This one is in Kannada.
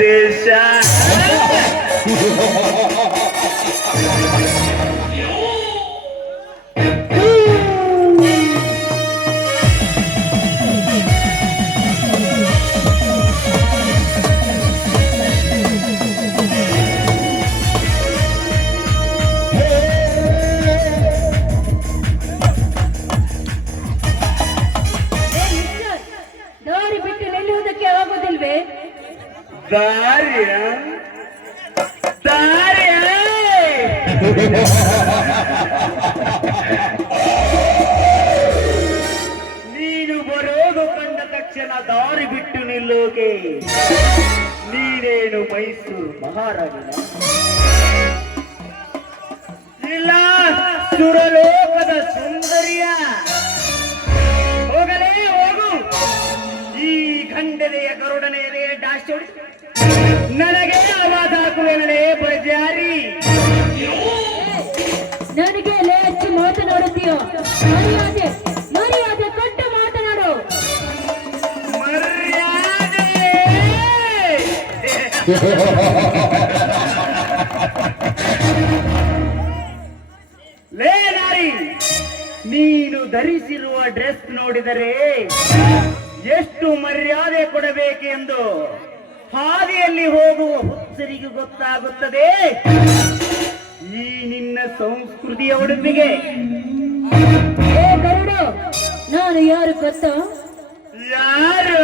ದೇಶ ದಾರಿ ಬಿಟ್ಟು ನಿಲ್ಲುವುದಕ್ಕೆ ಆಗುವುದಿಲ್ವೇ? ದಾರಿಯ ದಾರಿಯ ನೀನು ಬರೋದು ಕಂಡ ತಕ್ಷಣ ದಾರಿ ಬಿಟ್ಟು ನಿಲ್ಲೋಕೆ ನೀನೇನು ಮೈಸೂರು ಮಹಾರಾಜನ ಇಲ್ಲ ಸುರಲೋಕದ ಸುಂದರಿಯ? ಹೋಗಲೇ ಹೋಗು, ಈ ಗಂಡನೆಯ ಗರುಡನೆಯದೇ ಡಾಶ್ ಹೊಡಿ ನನಗೆ ಆವಾಜ ಹಾಕುವೆನಲೇ ಬಜಾರಿ. ನನಗೆ ಹೆಚ್ಚು ಮಾತನಾಡುತ್ತೀಯೋ? ಮರ್ಯಾದೆ ಮರ್ಯಾದೆ ಕೊಟ್ಟು ಮಾತನಾಡು. ಮರ್ಯಾದೆ ಲೇ ನಾರಿ, ನೀನು ಧರಿಸಿರುವ ಡ್ರೆಸ್ ನೋಡಿದರೆ ಎಷ್ಟು ಮರ್ಯಾದೆ ಕೊಡಬೇಕೆಂದು ಹಾದಿಯಲ್ಲಿ ಹೋಗುವ ಹುಚ್ಚರಿಗೆ ಗೊತ್ತಾಗುತ್ತದೆ ಈ ನಿನ್ನ ಸಂಸ್ಕೃತಿಯ ಉಡುಪಿಗೆ. ಏ ಗರುಡು, ನಾನು ಯಾರು ಗೊತ್ತಾ? ಯಾರು?